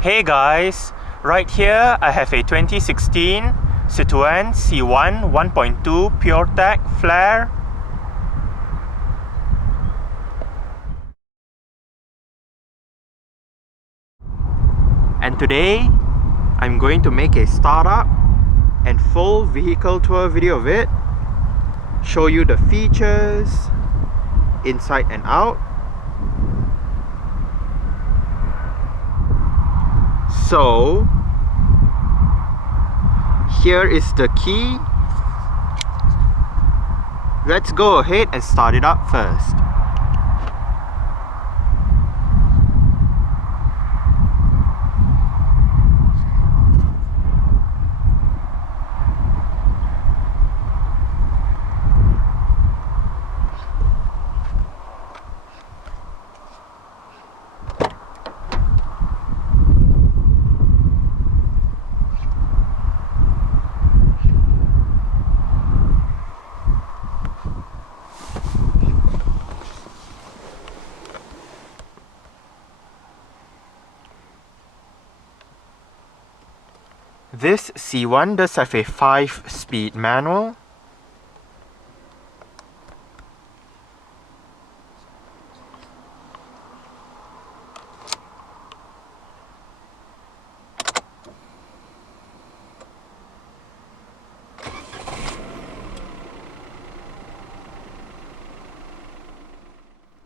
Hey guys, right here I have a 2016 Citroën C1 1.2 PureTech Flair. And today I'm going to make a startup and full vehicle tour video of it, show you the features inside and out. So here is the key. Let's go ahead and start it up first. This C1 does have a 5-speed manual.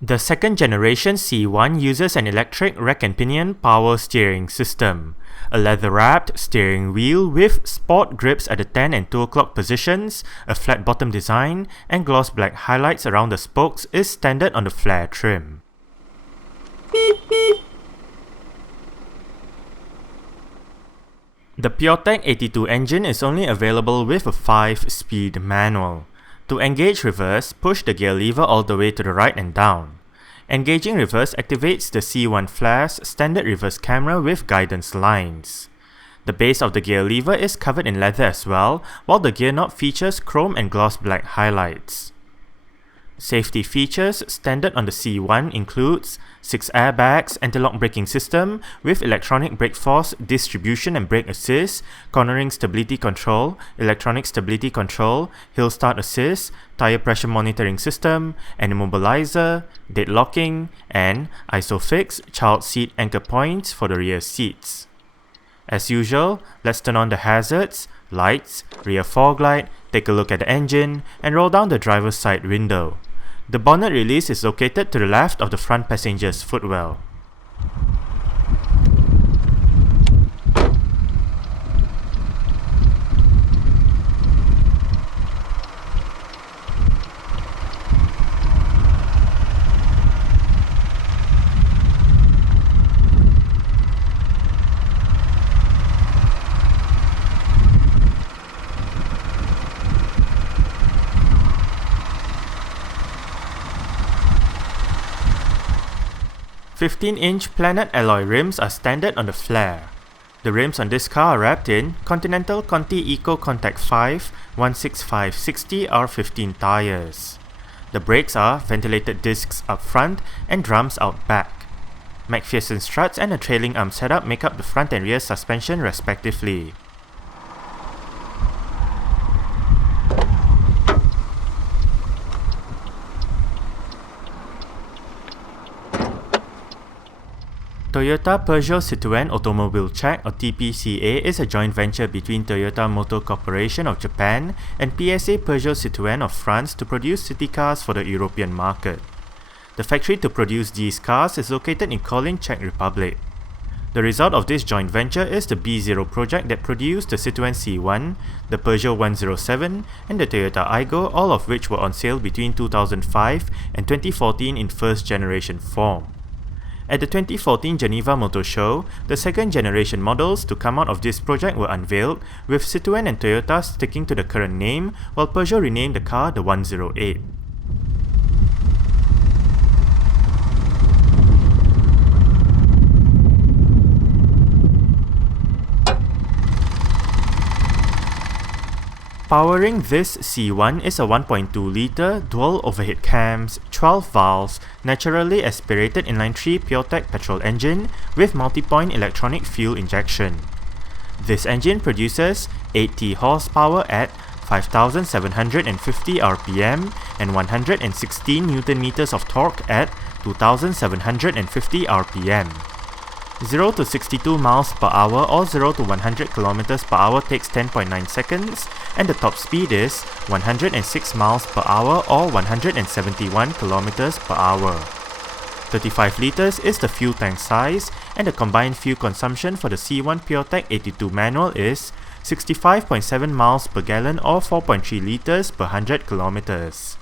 The second generation C1 uses an electric rack and pinion power steering system. A leather-wrapped steering wheel with sport grips at the 10 and 2 o'clock positions, a flat bottom design, and gloss black highlights around the spokes is standard on the Flair trim. The PureTech 82 engine is only available with a 5-speed manual. To engage reverse, push the gear lever all the way to the right and down. Engaging reverse activates the C1 Flair's standard reverse camera with guidance lines. The base of the gear lever is covered in leather as well, while the gear knob features chrome and gloss black highlights. Safety features standard on the C1 includes 6 airbags, anti-lock braking system with electronic brake force distribution and brake assist, cornering stability control, electronic stability control, hill start assist, tire pressure monitoring system, an immobilizer, dead locking, and ISOFIX child seat anchor points for the rear seats. As usual, let's turn on the hazards, lights, rear fog light, take a look at the engine, and roll down the driver's side window. The bonnet release is located to the left of the front passenger's footwell. "15-inch Planet alloy rims are standard on the Flair. The rims on this car are wrapped in Continental Conti Eco Contact 5 165/60 R15 tires. The brakes are ventilated discs up front and drums out back. McPherson struts and a trailing arm setup make up the front and rear suspension respectively. Toyota Peugeot Citroën Automobile Czech or TPCA is a joint venture between Toyota Motor Corporation of Japan and PSA Peugeot Citroën of France to produce city cars for the European market. The factory to produce these cars is located in Kolín, Czech Republic. The result of this joint venture is the B0 project that produced the Citroën C1, the Peugeot 107, and the Toyota Aygo, all of which were on sale between 2005 and 2014 in first generation form. At the 2014 Geneva Motor Show, the second generation models to come out of this project were unveiled, with Citroën and Toyota sticking to the current name, while Peugeot renamed the car the 108. Powering this C1 is a 1.2 litre dual overhead cams, 12 valves, naturally aspirated inline-3 PureTech petrol engine with multi-point electronic fuel injection. This engine produces 80 horsepower at 5,750 rpm and 116 Nm of torque at 2,750 rpm. 0 to 62 miles per hour or 0 to 100 km per hour takes 10.9 seconds, and the top speed is 106 miles per hour or 171 km per hour. 35 litres is the fuel tank size, and the combined fuel consumption for the C1 PureTech 82 manual is 65.7 miles per gallon or 4.3 litres per 100 kilometers.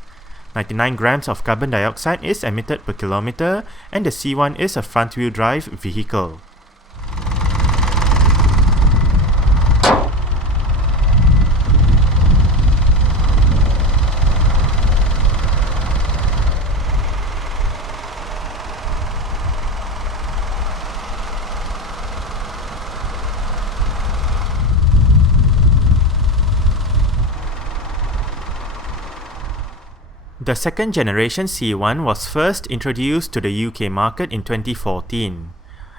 99 grams of carbon dioxide is emitted per kilometer, and the C1 is a front-wheel drive vehicle. The second generation C1 was first introduced to the UK market in 2014.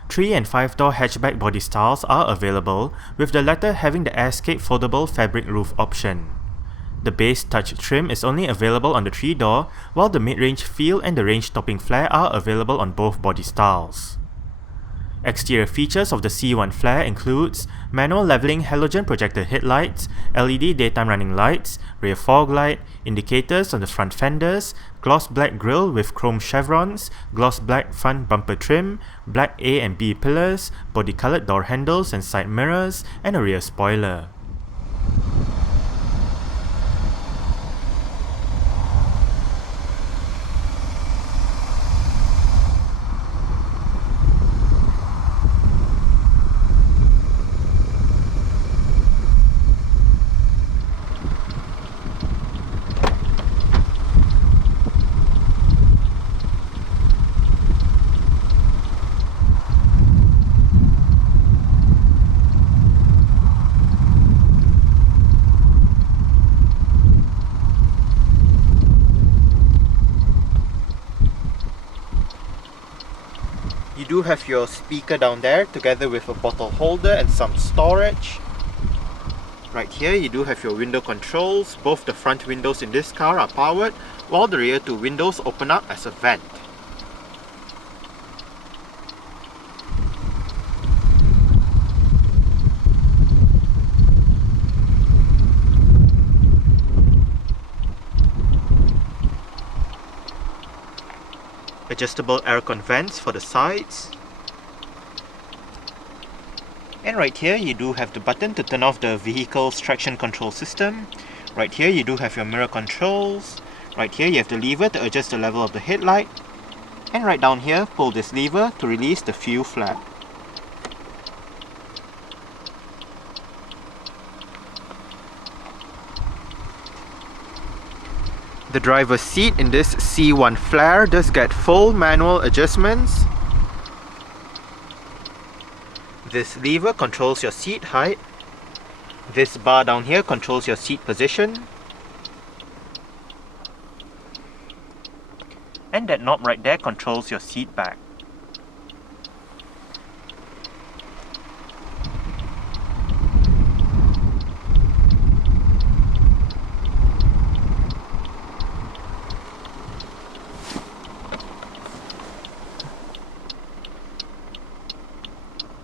3 and 5-door hatchback body styles are available, with the latter having the Airscape foldable fabric roof option. The base touch trim is only available on the 3-door, while the mid-range feel and the range-topping flare are available on both body styles. Exterior features of the C1 Flair includes manual leveling halogen projector headlights, LED daytime running lights, rear fog light, indicators on the front fenders, gloss black grille with chrome chevrons, gloss black front bumper trim, black A and B pillars, body colored door handles and side mirrors, and a rear spoiler. You do have your speaker down there together with a bottle holder and some storage. Right here you do have your window controls. Both the front windows in this car are powered, while the rear two windows open up as a vent. Adjustable aircon vents for the sides. And right here you do have the button to turn off the vehicle's traction control system. Right here you do have your mirror controls. Right here you have the lever to adjust the level of the headlight. And right down here, pull this lever to release the fuel flap. The driver's seat in this C1 Flair does get full manual adjustments. This lever controls your seat height. This bar down here controls your seat position. And that knob right there controls your seat back.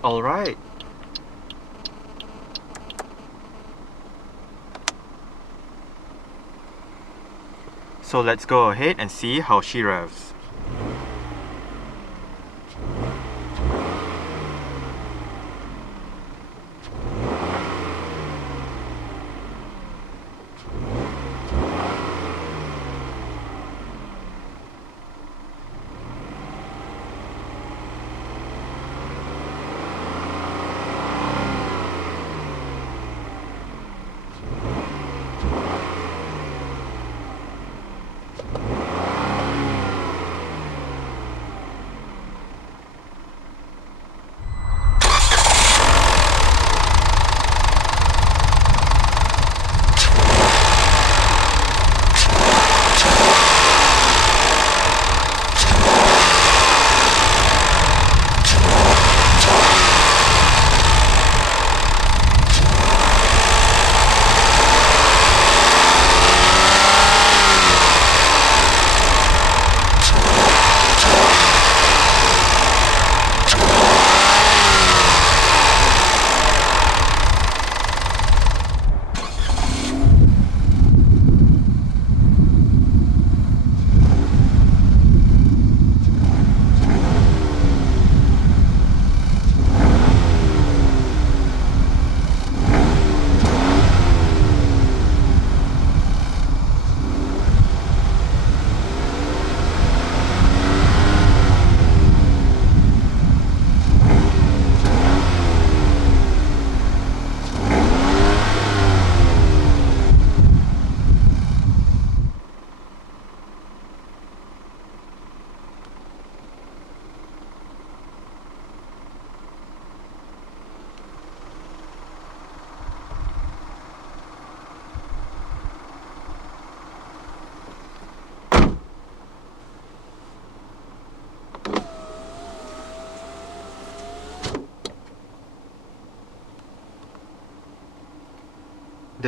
Alright. So let's go ahead and see how she revs.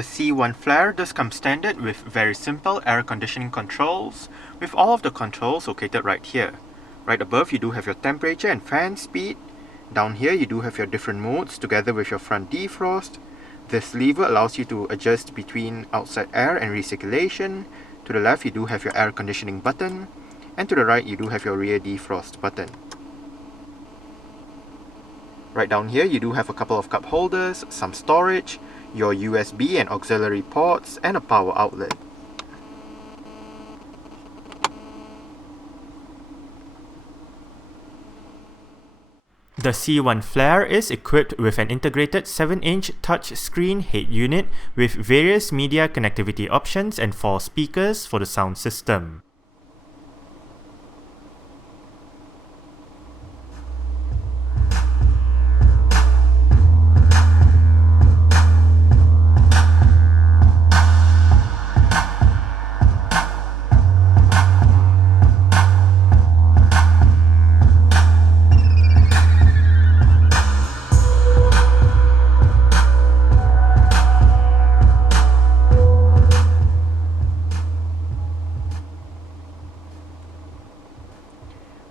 The C1 Flair does come standard with very simple air conditioning controls, with all of the controls located right here. Right above you do have your temperature and fan speed. Down here you do have your different modes together with your front defrost. This lever allows you to adjust between outside air and recirculation. To the left you do have your air conditioning button, and to the right you do have your rear defrost button. Right down here you do have a couple of cup holders, some storage, your USB and auxiliary ports, and a power outlet. The C1 Flair is equipped with an integrated 7-inch touchscreen head unit with various media connectivity options and 4 speakers for the sound system.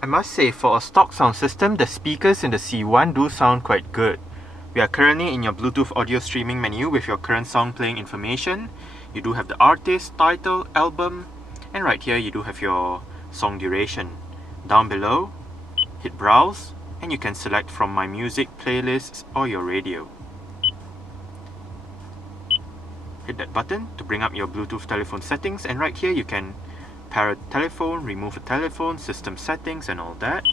I must say, for a stock sound system, the speakers in the C1 do sound quite good. We are currently in your Bluetooth audio streaming menu with your current song playing information. You do have the artist, title, album, and right here you do have your song duration. Down below, hit browse, and you can select from my music, playlists, or your radio. Hit that button to bring up your Bluetooth telephone settings, and right here you can pair a telephone, remove a telephone, system settings, and all that.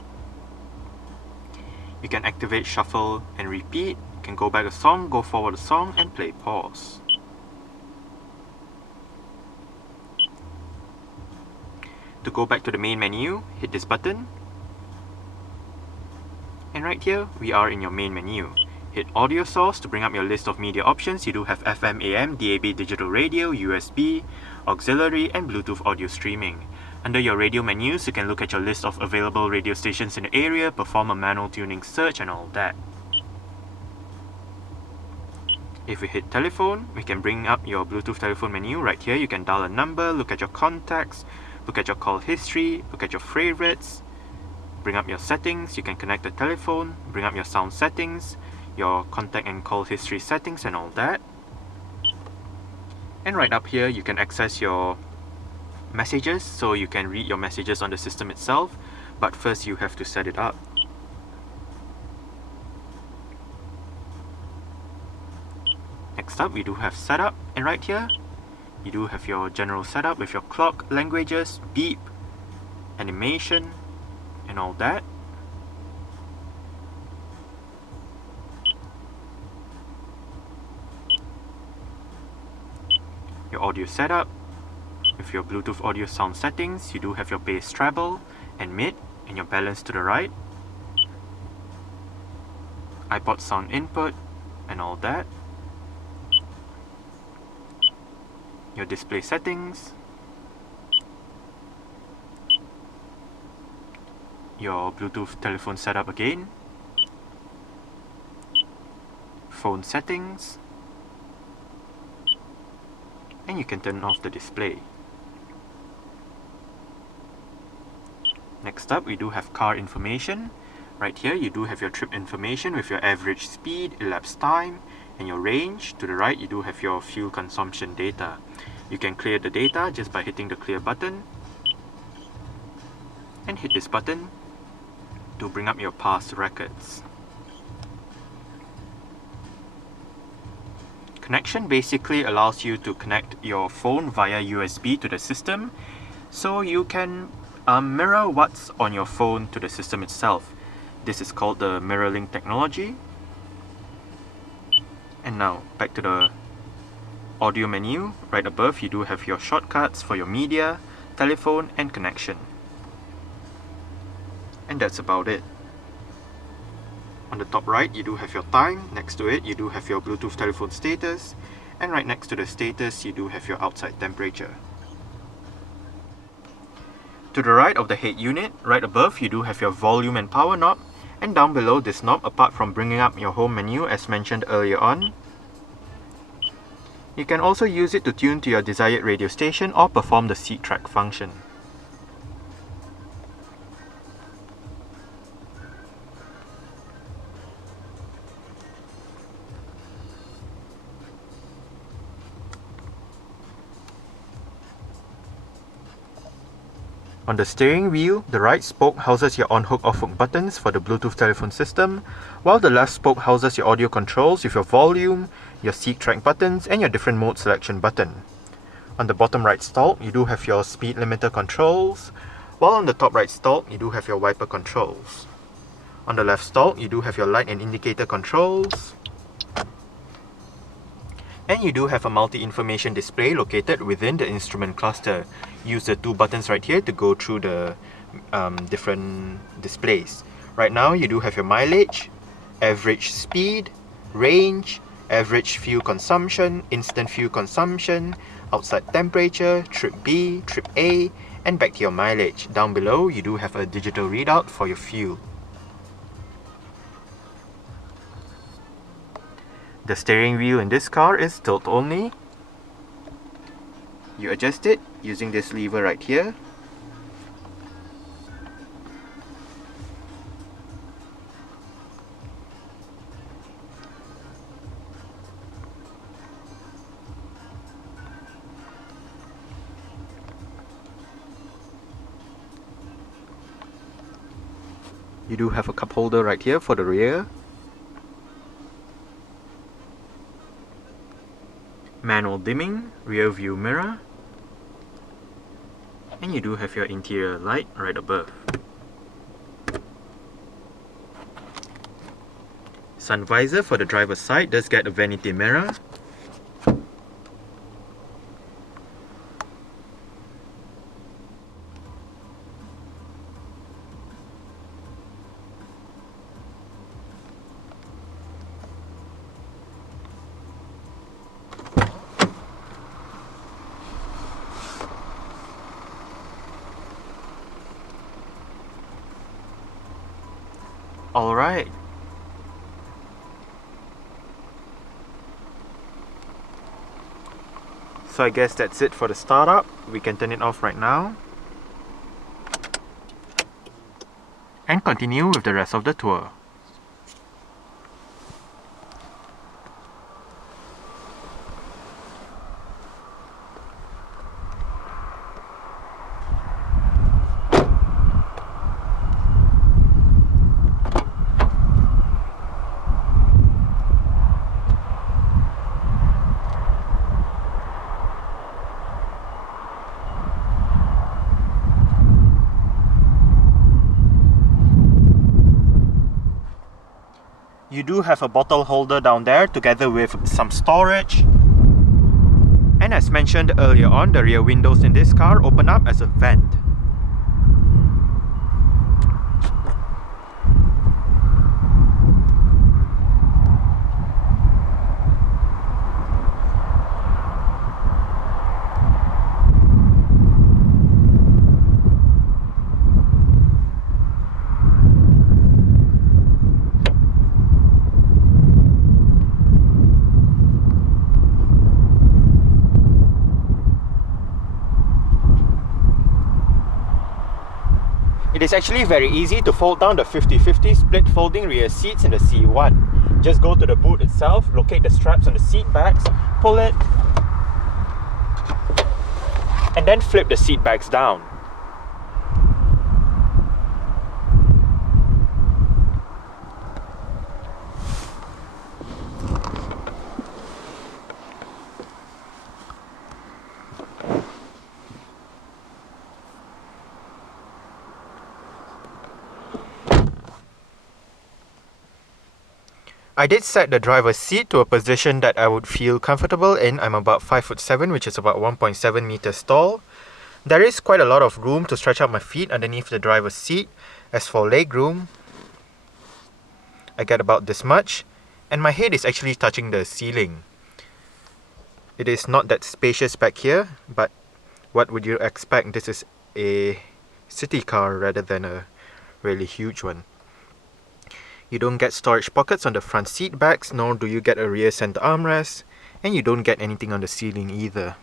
You can activate shuffle and repeat. You can go back a song, go forward a song, and play pause. To go back to the main menu, hit this button. And right here, we are in your main menu. Hit audio source to bring up your list of media options. You do have FM, AM, DAB digital radio, USB, auxiliary, and Bluetooth audio streaming. Under your radio menus, you can look at your list of available radio stations in the area, perform a manual tuning search, and all that. If we hit telephone, we can bring up your Bluetooth telephone menu. Right here, you can dial a number, look at your contacts, look at your call history, look at your favorites, bring up your settings. You can connect the telephone, bring up your sound settings, your contact and call history settings, and all that. And right up here you can access your messages, so you can read your messages on the system itself, but first you have to set it up. Next up we do have setup, and right here you do have your general setup with your clock, languages, beep, animation, and all that. Your audio setup with your Bluetooth audio sound settings. You do have your bass treble and mid, and your balance to the right, iPod sound input, and all that. Your display settings, your Bluetooth telephone setup again, phone settings, and you can turn off the display. Next up we do have car information. Right here you do have your trip information with your average speed, elapsed time, and your range. To the right you do have your fuel consumption data. You can clear the data just by hitting the clear button, and hit this button to bring up your past records. Connection basically allows you to connect your phone via USB to the system, so you can mirror what's on your phone to the system itself. This is called the mirror link technology. And now back to the audio menu. Right above you do have your shortcuts for your media, telephone, and connection. And that's about it. On the top right you do have your time, next to it you do have your Bluetooth telephone status, and right next to the status you do have your outside temperature. To the right of the head unit, right above you do have your volume and power knob, and down below this knob, apart from bringing up your home menu as mentioned earlier on, You can also use it to tune to your desired radio station or perform the seat track function. On the steering wheel, the right spoke houses your on-hook off-hook buttons for the Bluetooth telephone system, while the left spoke houses your audio controls with your volume, your seat track buttons, and your different mode selection button. On the bottom right stalk, you do have your speed limiter controls, while on the top right stalk, you do have your wiper controls. On the left stalk, you do have your light and indicator controls, and you do have a multi-information display located within the instrument cluster. Use the two buttons right here to go through the different displays. Right now you do have your mileage, average speed, range, average fuel consumption, instant fuel consumption, outside temperature, trip B, trip A, and back to your mileage. Down below you do have a digital readout for your fuel. The steering wheel in this car is tilt only. You adjust it using this lever right here. You do have a cup holder right here for the rear. Manual dimming, rear view mirror, and you do have your interior light right above. Sun visor for the driver's side does get a vanity mirror. Alright. So I guess that's it for the startup. We can turn it off right now and continue with the rest of the tour. You do have a bottle holder down there together with some storage. And as mentioned earlier on, the rear windows in this car open up as a vent. It is actually very easy to fold down the 50-50 split folding rear seats in the C1. Just go to the boot itself, locate the straps on the seat backs, pull it, and then flip the seat backs down. I did set the driver's seat to a position that I would feel comfortable in. I'm about 5'7", which is about 1.7 meters tall. There is quite a lot of room to stretch out my feet underneath the driver's seat. As for leg room, I get about this much, and my head is actually touching the ceiling. It is not that spacious back here, but what would you expect? This is a city car rather than a really huge one. You don't get storage pockets on the front seat backs, nor do you get a rear center armrest. and you don't get anything on the ceiling either.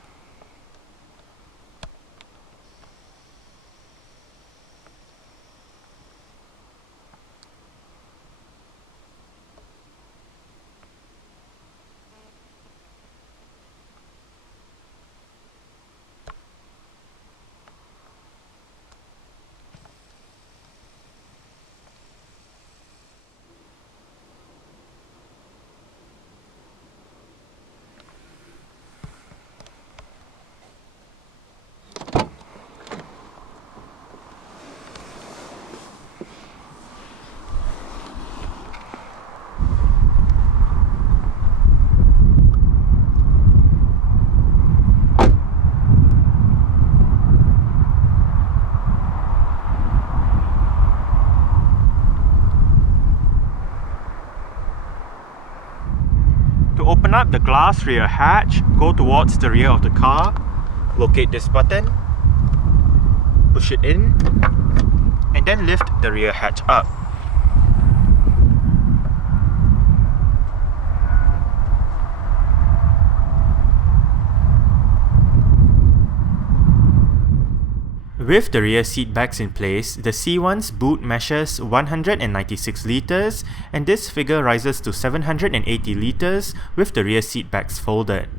To open up the glass rear hatch, go towards the rear of the car, locate this button, push it in, and then lift the rear hatch up. With the rear seat backs in place, the C1's boot measures 196 litres, and this figure rises to 780 litres with the rear seat backs folded.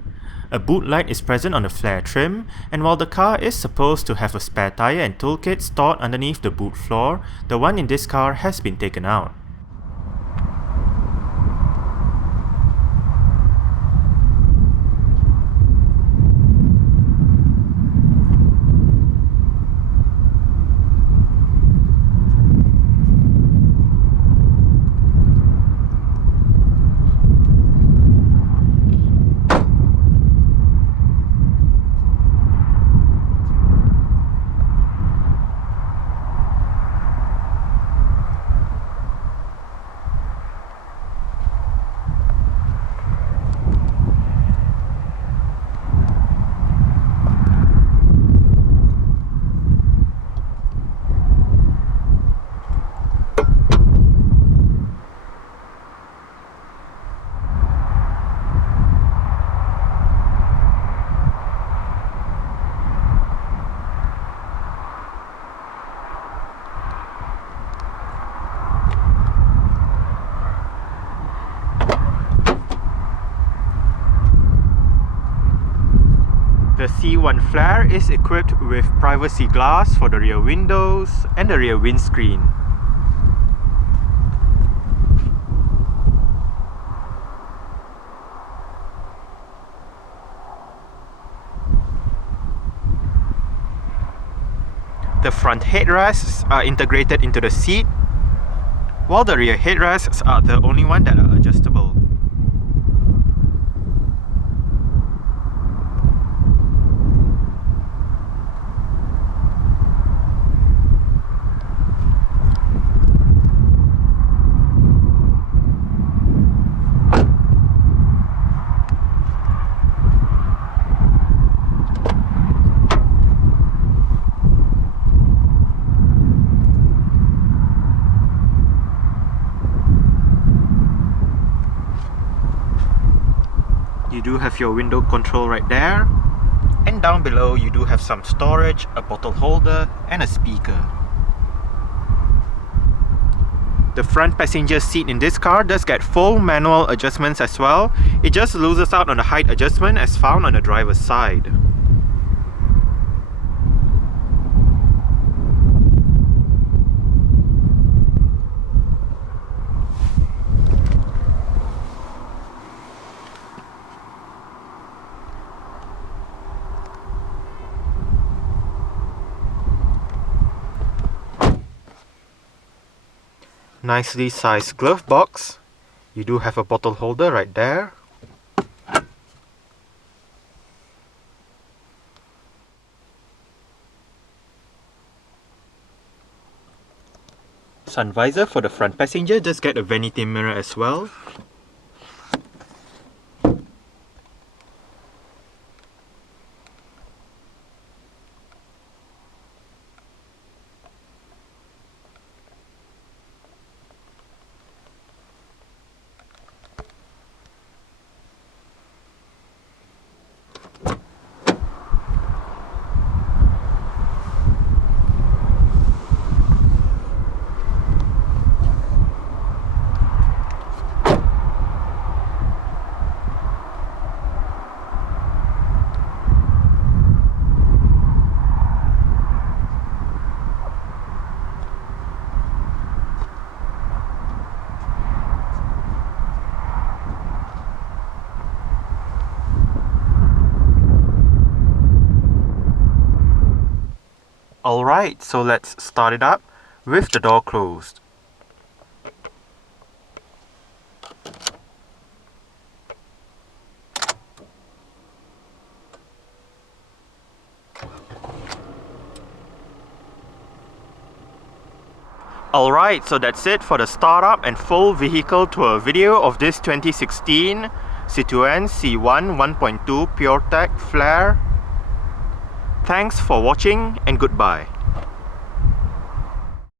A boot light is present on the Flair trim, and while the car is supposed to have a spare tyre and toolkit stored underneath the boot floor, the one in this car has been taken out. The C1 Flair is equipped with privacy glass for the rear windows and the rear windscreen. The front headrests are integrated into the seat, while the rear headrests are the only one that are adjustable. You do have your window control right there, and down below you do have some storage, a bottle holder and a speaker. The front passenger seat in this car does get full manual adjustments as well. It just loses out on the height adjustment as found on the driver's side. Nicely sized glove box. You do have a bottle holder right there. Sun visor for the front passenger, just get a vanity mirror as well. Alright, so let's start it up with the door closed. Alright, so that's it for the startup and full vehicle tour video of this 2016 Citroën C1 1.2 PureTech Flair. Thanks for watching and goodbye.